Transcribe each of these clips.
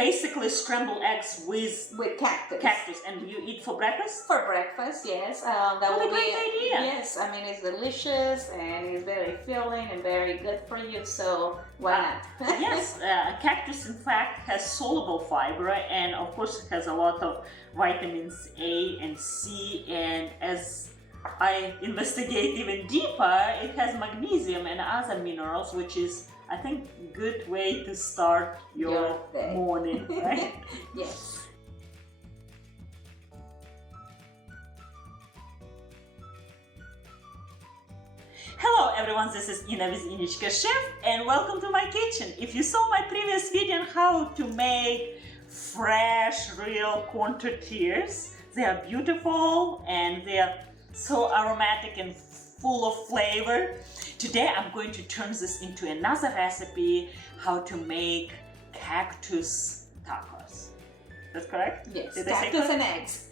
basically scrambled eggs with cactus. Cactus, and you eat for breakfast? For breakfast, yes. That What would a great be, idea. Yes, I mean it's delicious and it's very filling and very good for you. So why not? Yes, cactus in fact has soluble fiber, and of course it has a lot of vitamins A and C, and as I investigate even deeper, it has magnesium and other minerals, which is, I think, good way to start your day. morning, right? Yes. Hello everyone, this is Ina with Innichkachef, and welcome to my kitchen. If you saw my previous video on how to make fresh, real corn tortillas, they are beautiful and they are so aromatic and full of flavor. Today I'm going to turn this into another recipe, how to make cactus tacos. That's correct? Yes, Did I say cactus correct? and eggs.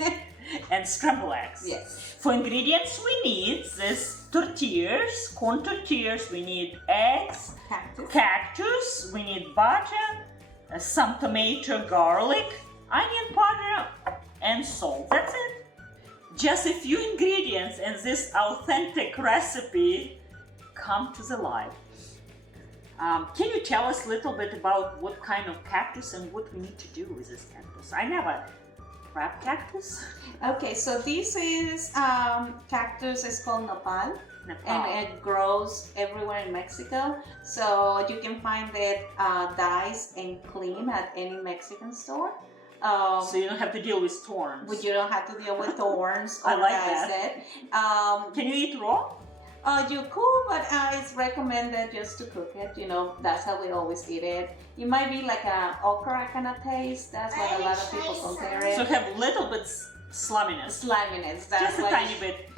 And scrambled eggs. Yes. For ingredients we need this tortillas, corn tortillas, we need eggs, cactus, we need butter, some tomato, garlic, onion powder, and salt. That's it. Just a few ingredients and this authentic recipe come to the life. Can you tell us a little bit about what kind of cactus and what we need to do with this cactus? I never wrap cactus. Okay, so this is cactus. It's called nopal, and it grows everywhere in Mexico. So you can find it diced and clean at any Mexican store. So you don't have to deal with thorns. But you don't have to deal with thorns. I like that. Can you eat raw? You could, but it's recommended just to cook it. You know, that's how we always eat it. It might be like an okra kind of taste. That's what a lot of people compare it. So have a little bit sliminess. Sliminess. That's just a tiny bit.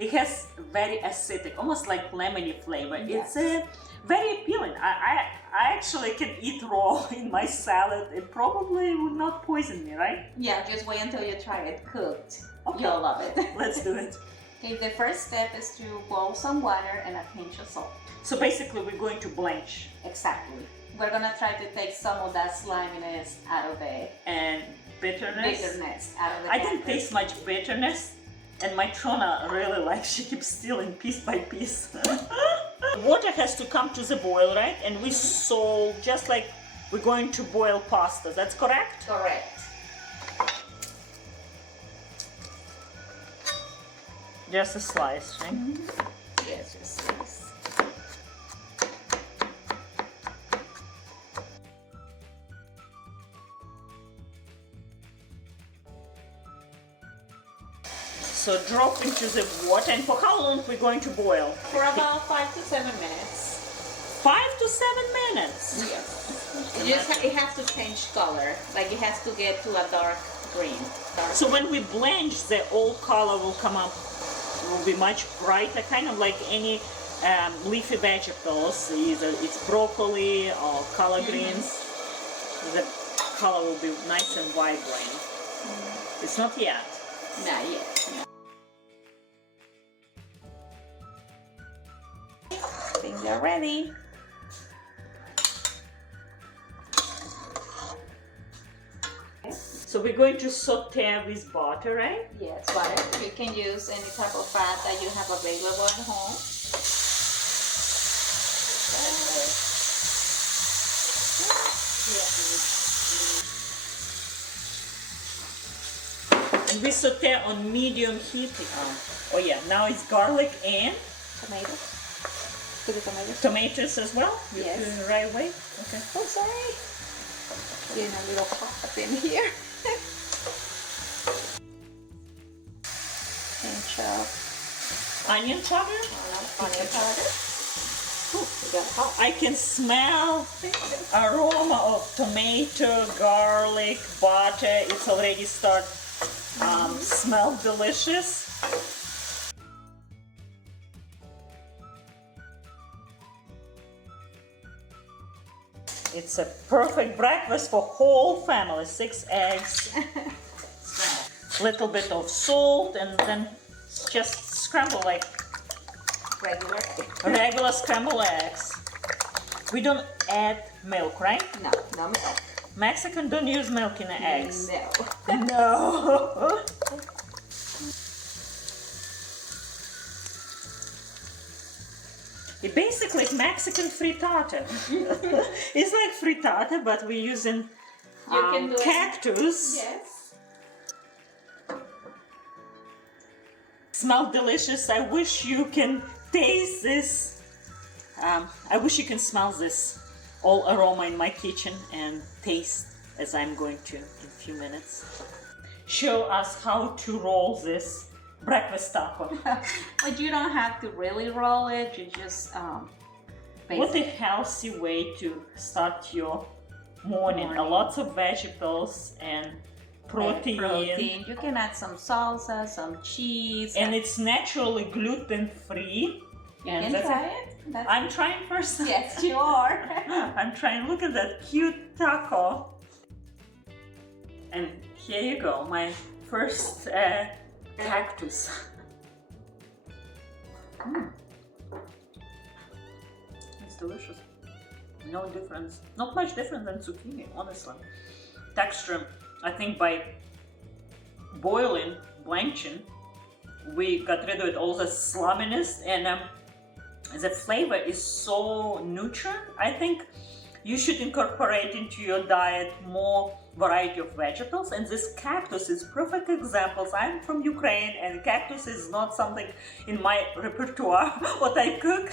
It has very acidic, almost like lemony flavor. Yes. It's very appealing. I actually can eat raw in my salad. It probably would not poison me, right? Yeah, just wait until you try it cooked. Okay. You'll love it. Let's do it. Okay, the first step is to boil some water and a pinch of salt. So basically we're going to blanch. Exactly. We're gonna try to take some of that sliminess out of it. And bitterness out of the I didn't taste much bitterness, and my Trona really likes, she keeps stealing piece by piece. Water has to come to the boil, right? And we salt, just like we're going to boil pasta. That's correct? Correct. Just a slice, right? Mm-hmm. Yes, just a slice. So drop into the water, and for how long we're going to boil? For about 5 to 7 minutes. 5 to 7 minutes? Yes. It has to change color. Like it has to get to a dark green. So when we blanch, the old color will come up, will be much brighter, kind of like any leafy vegetables. Either it's broccoli or collard greens. The color will be nice and vibrant. It's not yet. Not yet. No. I think they're ready. So we're going to saute with butter, right? Yes, butter. You can use any type of fat that you have available at home. And we saute on medium heat. Oh yeah, now it's garlic and Tomatoes. Put the tomatoes. Tomatoes as well? You're Yes. doing the right way? Okay. Oh, sorry. Putting a little pot in here. Pinch of Onion powder? onion powder. I can smell aroma of tomato, garlic, butter. It's already start smell delicious. It's a perfect breakfast for whole family. 6 eggs, little bit of salt, and then just scramble like regular scrambled eggs. We don't add milk, right? No, no milk. Mexican don't use milk in the eggs. No. No. It's basically Mexican frittata. It's like frittata, but we're using cactus. Yes. Smells delicious. I wish you can taste this. I wish you can smell this all aroma in my kitchen and taste as I'm going to in a few minutes. Show us how to roll this breakfast taco. But you don't have to really roll it. You just What a healthy way to start your morning. Lots of vegetables and protein. You can add some salsa, some cheese. And it's naturally gluten-free. You can try it. I'm trying first. Yes, you are. I'm trying. Look at that cute taco. And here you go, my first cactus. It's delicious. No difference. Not much different than zucchini, honestly. Texture, I think by boiling, blanching, we got rid of it, all the slumminess, and the flavor is so neutral. I think you should incorporate into your diet more variety of vegetables, and this cactus is perfect examples. I'm from Ukraine, and cactus is not something in my repertoire what I cook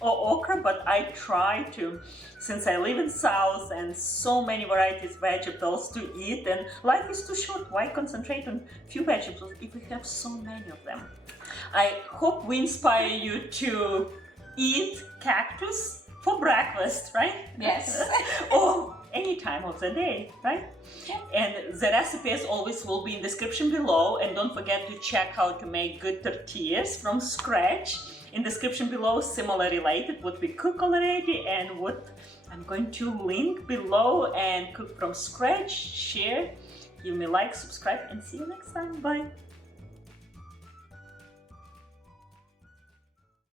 or okra, but I try to, since I live in South and so many varieties of vegetables to eat, and life is too short. Why concentrate on few vegetables if we have so many of them? I hope we inspire you to eat cactus for breakfast, right? Yes. Or any time of the day, right? Yeah. And the recipe as always will be in description below, and don't forget to check how to make good tortillas from scratch. In description below, similar related what we cook already and what I'm going to link below, and cook from scratch, share, give me a like, subscribe, and see you next time. Bye.